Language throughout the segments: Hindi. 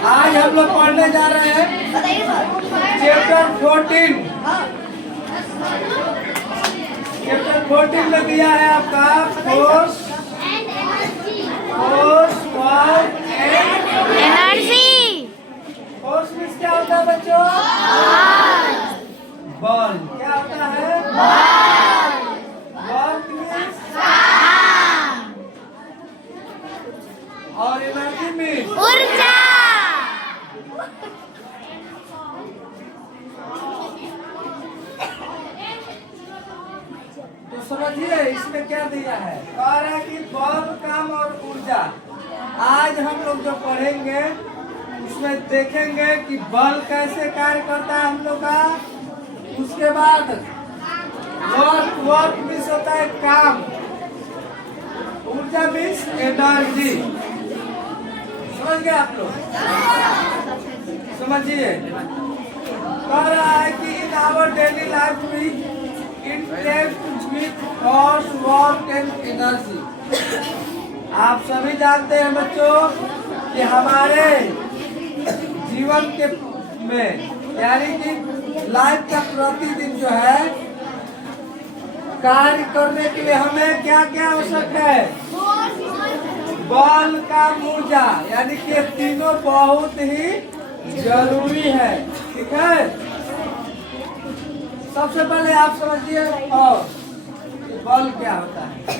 आज हम लोग पढ़ने जा रहे हैं चैप्टर 14। चैप्टर 14 में दिया है आपका force, work and energy. Force means क्या होता है बच्चों? बल। क्या होता है? वर्क मीन्स और एनर्जी मीन्स ऊर्जा। तो समझिए इसमें क्या दिया है। कह रहा है कि बल, काम और ऊर्जा। आज हम लोग जो पढ़ेंगे उसमें देखेंगे कि बल कैसे कार्य करता है हम लोग का। उसके बाद वर्क मीन्स होता है काम, ऊर्जा मीन्स एनर्जी। समझ गए आप लोग? समझिए कह रहा है कि इन आवर डेली लाइफ में interact with force, work and energy. आप सभी जानते हैं बच्चों कि हमारे जीवन के में यानी कि लाइफ का प्रतिदिन जो है कार्य करने के लिए हमें क्या क्या आवश्यक है? बल, काम, ऊर्जा, यानी कि ये तीनों बहुत ही जरूरी है। ठीक है, सबसे पहले आप समझिए और बल क्या होता है।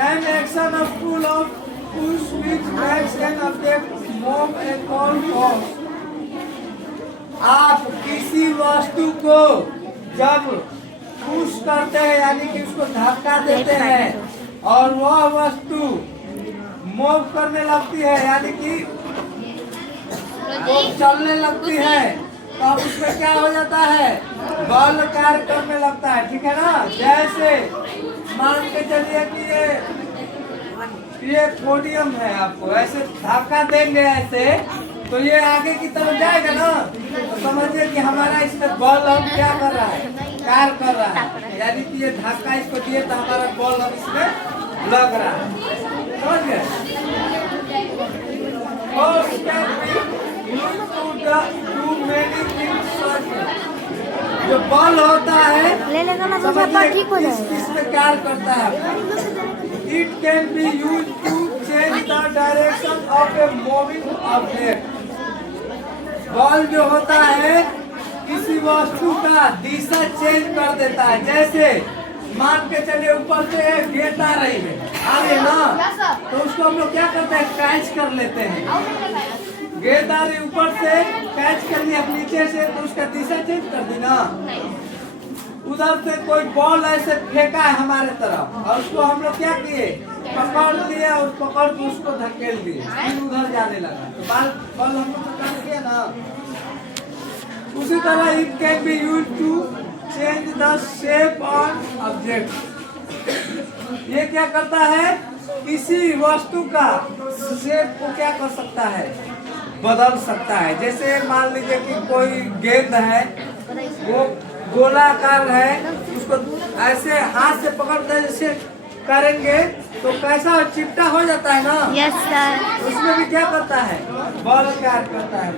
An action of pull of push which makes an object move and call force। आप किसी वस्तु को जब पुश करते हैं यानी कि उसको धक्का देते हैं और वह वस्तु मूव करने लगती है यानी कि वो चलने लगती है तो अब उसमें क्या हो जाता है? बल कार्य करने लगता है। ठीक है ना? जैसे मान के चलिए कि ये पोडियम है, आपको ऐसे धक्का देंगे ऐसे तो ये आगे की तरफ जाएगा ना, तो समझिए कि हमारा इसमें बल हम क्या कर रहा है? कार्य कर रहा है। यानी कि ये धक्का इसको दिए तो हमारा बल हम इसमें लग रहा है। समझ गए? जो बल होता है ठीक हो जाएगा। इसमें कार्य करता है। It can be use to change the direction of a moving object. बल जो होता है किसी वस्तु का दिशा चेंज कर देता है। जैसे मान के चलिए ऊपर से गेंद आ रही है आगे ना, तो उसको हम लोग क्या करते हैं? कैच कर लेते हैं। गेंद आ रही ऊपर से कैच कर लिया नीचे से तो उसका दिशा चेंज कर दी ना। उधर से कोई बॉल ऐसे फेंका है हमारे तरफ और उसको हम लोग क्या किए? पकड़ लिए और पकड़ के उसको धकेल दिए, फिर उधर जाने लगा तो बॉल हम लोग पकड़ लिया ना। उसी तरह it can be use to change the shape of object. ये क्या करता है? किसी वस्तु का शेप को क्या कर सकता है? बदल सकता है। जैसे मान लीजिए कि कोई गेंद है, वो गोलाकार है, उसको ऐसे हाथ से पकड़ते जैसे करेंगे तो कैसा चिपटा हो जाता है ना। Yes sir. उसमें भी क्या करता है? बल कार्य करता है।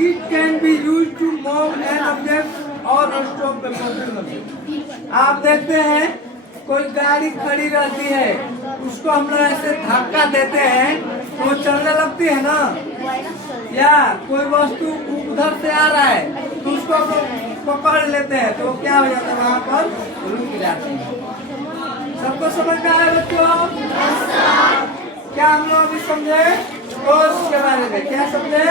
It can be used to move an object और stop a moving object। आप देखते हैं कोई गाड़ी खड़ी रहती है, उसको हम लोग ऐसे धक्का देते हैं तो वो चलने लगती है ना। या कोई वस्तु उधर से आ रहा है तो उसको हम लोग पकड़ लेते हैं तो क्या हो जाता है? वहाँ पर रुक जाते हैं। सबको समझ में आया बच्चों? क्या हम लोग अभी समझे फोर्स के बारे में? क्या समझे?